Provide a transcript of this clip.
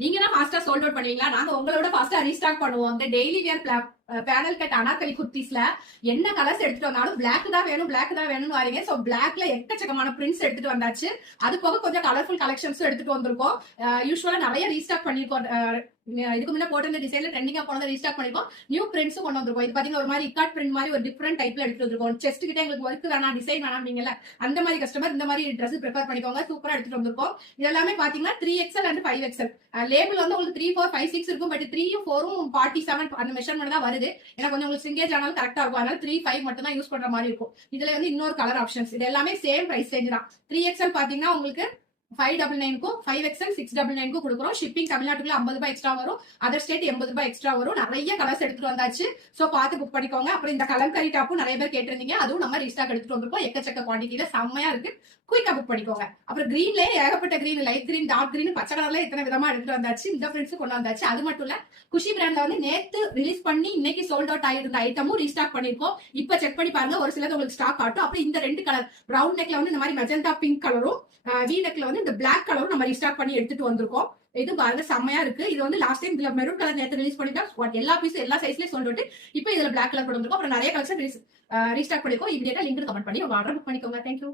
நீங்க தான் ஃபாஸ்டா சோல்ட் அவுட் பண்ணுவீங்களா? நாங்க உங்களோட ஃபாஸ்டா ரீஸ்டாக் பண்ணுவோம். இந்த daily wear panel cut Anarkali குர்த்திஸ்ல என்ன கலர்ஸ் எடுத்துட்டு வந்தாலும் பிளாக் தான் வேணும், பிளாக் தான் வேணும்னு வரீங்க. சோ பிளாக்ல எக்கச்சக்கமான பிரிண்ட்ஸ் எடுத்துட்டு வந்தாச்சு. அது போக கொஞ்சம் கலர்ஃபுல் கலெக்ஷன்ஸும் எடுத்துட்டு வந்திருக்கோம். யூஸ்வலா நிறைய ரீஸ்டாக் பண்ணிருக்கோம். இதுக்கு முன்ன போட்ட இந்த டிசைன்ல ட்ரெண்டிங்கா போனதை ரீஸ்டாக் பண்ணிருக்கோம். நியூ பிரிண்ட்ஸும் கொண்டு வந்திருக்கோம். இது பாத்தீங்கன்னா ஒரு மாதிரி இக்காட் பிரிண்ட் மாதிரி ஒரு டிஃபரெண்ட் டைப்ல எடுத்துட்டு வந்திருக்கோம். செஸ்ட் கிட்ட எங்களுக்கு ஒர்க் வேணாம், டிசைன் வேணாம் நீங்கல்ல, அந்த மாதிரி கஸ்டமர் இந்த மாதிரி ட்ரெஸ் ப்ரிஃபர் பண்ணிக்கோங்க. சூப்பரா எடுத்துட்டு வந்திருக்கோம். இது எல்லாமே பாத்தீங்கன்னா 3XL அண்ட் 5XL. லேபிள் வந்து உங்களுக்கு 3, 4, 5, 6 இருக்கும். பட் 3யும் 4ம் 47 அந்த மெஷர்மெண்ட் தான் வருது. ஏன்னா கொஞ்சம் உங்களுக்கு சிங்கேஜ் ஆனாலும் கரெக்டா இருக்கும். அதனால 3, 5 மட்டும் தான் யூஸ் பண்ற மாதிரி இருக்கும். இதுல வந்து இன்னொரு கலர் ஆப்ஷன்ஸ். இது எல்லாமே சேம் பிரைஸ் ரேஞ்ச் தான். 3XL பாத்தீங்கன்னா உங்களுக்கு 599க்கும் 5XL 699க்கும் கொடுக்குறோம். ஷிப்பிங் தமிழ்நாட்டுக்குள்ள 50 ரூபாய் எக்ஸ்ட்ரா வரும். அதர் ஸ்டேட் 80 ரூபாய் எக்ஸ்ட்ரா வரும். நிறைய கலர்ஸ் எடுத்துட்டு வந்தாச்சு. சோ பார்த்து புக் பண்ணிக்கோங்க. அப்புறம் இந்த கலம்கரி டாப்பும் நிறைய பேர் கேட்டிருந்தீங்க. அதுவும் நம்ம ரீஸ்டாக் எடுத்துட்டு வந்திருக்கோம். எக்கச்சக்க குவான்டிட்டியில செம்மையா இருக்கு. குயிக்கா புக் பண்ணிக்கோங்க. அப்புறம் கிரீன்ல ஏகப்பட்ட green, light green, dark green, பச்சை கலர்ல இத்தனை விதமா எடுத்துட்டு வந்தாச்சு. இந்த பிரிண்ட்ஸ் கொண்டு வந்தாச்சு. அது மட்டும் இல்ல, குஷி பிராண்ட்ல வந்து நேத்து ரிலீஸ் பண்ணி இன்னைக்கு சோல்ட் அவுட் ஆயிருந்த ஐட்டமும் ரீஸ்டாக் பண்ணிருக்கோம். இப்ப செக் பண்ணி பாருங்க, ஒரு சிலது உங்களுக்கு ஸ்டாக் காட்டும். அப்புறம் இந்த ரெண்டு கலர் பிரவுன் நெக்ல வந்து இந்த மாதிரி மெஜந்தா பிங்க் கலரும், வி நெக்ல வந்து இந்த பிளாக் கலரும் நம்ம ரீஸ்டாக் பண்ணி எடுத்துட்டு வந்திருக்கோம். இது பாருங்க செம்மையா இருக்கு. இது வந்து லாஸ்ட் டைம் இதுல மெரூன் கலர் நேத்து ரிலீஸ் பண்ணிட்டா எல்லா பீஸும் எல்லா சைஸ்லயும் சொல்லிட்டு இப்போ இதுல பிளாக் கலர் கொண்டு வந்திருக்கோம். அப்புறம் நிறைய கலெக்ஷன் ரீஸ்டாக் பண்ணிருக்கோம். இமீடியட்டா லிங்க் கமெண்ட் பண்ணி உங்க ஆர்டர் புக் பண்ணிக்கோங்க. தேங்க்யூ.